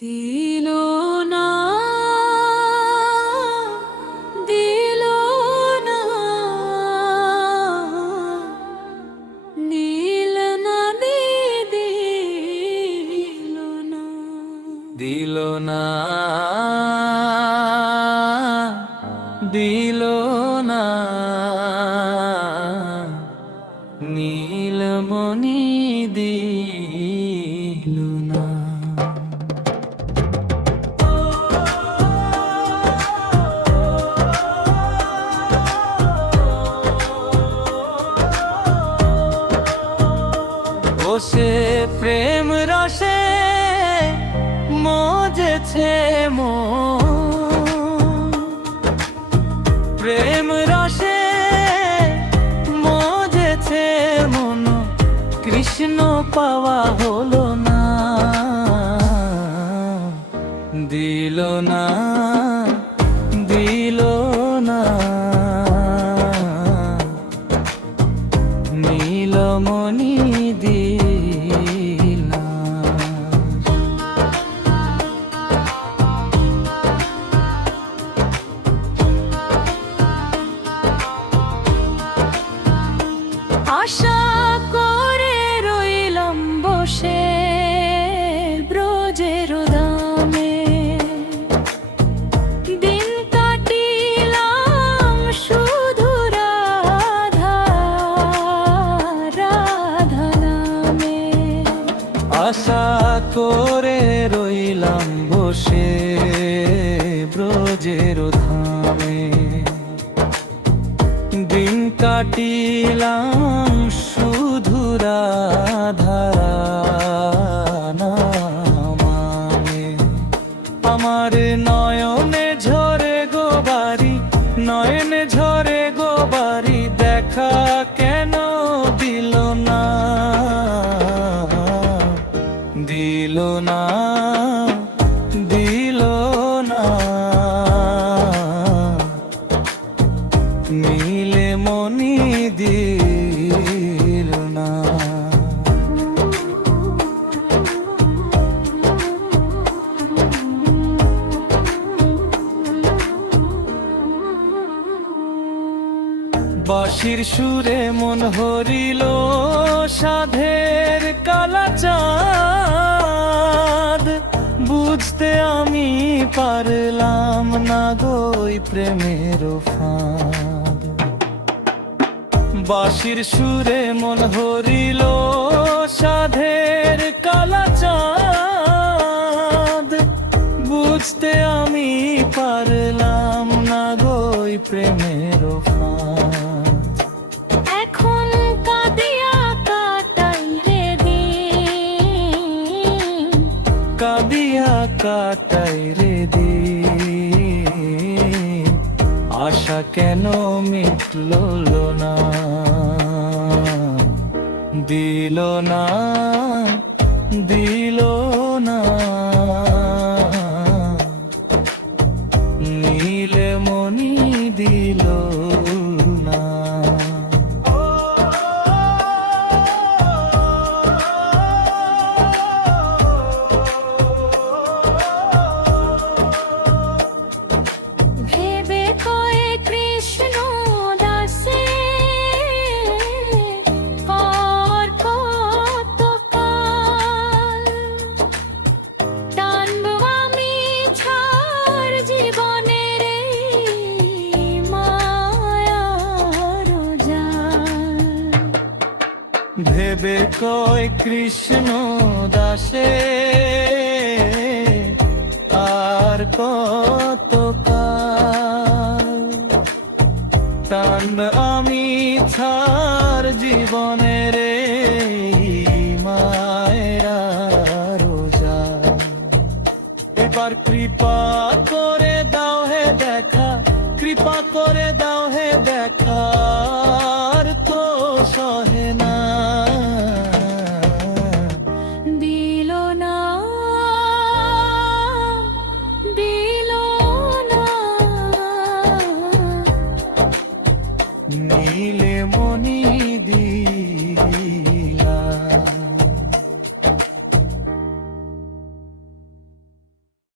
দিল না, দিল না, নীল নদী দিল না, দিল না, দিল না, নীলমণি দিল না। ও সে প্রেম রসে মজেছে মন, প্রেম রসে মজেছে মন, কৃষ্ণ পাওয়া হলো না, দিল না, দিল না, নীলমণি দিল না। আশা করে রইলাম বসে ব্রজের ধামে, দিন কাটিলাম শুধু রাধা রাধা নামে। আশা করে রইলাম বসে ব্রজের ধামে, দিন কাটিলাম শুধু রাধা নামে। আমার নয়নে ঝরে গোবারি, নয়নে ঝরে গোবারি, দেখা কেন দিল না, দিল না, দিল না, নীলমণি দিল না। বাঁশির সুরে মন হরিল সাধের কালা চাঁদ, বুঝতে আমি পারলাম না গই প্রেমের ফাঁদ। বাঁশির সুরে মন হরিল সাধের কালা চাঁদ, বুঝতে আমি পারলাম না গই প্রেমের ফাঁদ। এখন কাঁদিয়া কাটাই রে দিন, কাঁদিয়া কাটাই রে দিন, আশা কেন মিটল না, দিল না, দিল না, নীলমণি দিল না। ভেবে কয়ে কৃষ্ণ দাসে আর কত কাল, টানবো আমি ছাড় জীবনের এই মায়ার জাল। ভেবে কয় কৃষ্ণ দাসে আর কত কাল, টান আমি ছাড় জীবনের এই মায়ের জাল। এবার কৃপা করে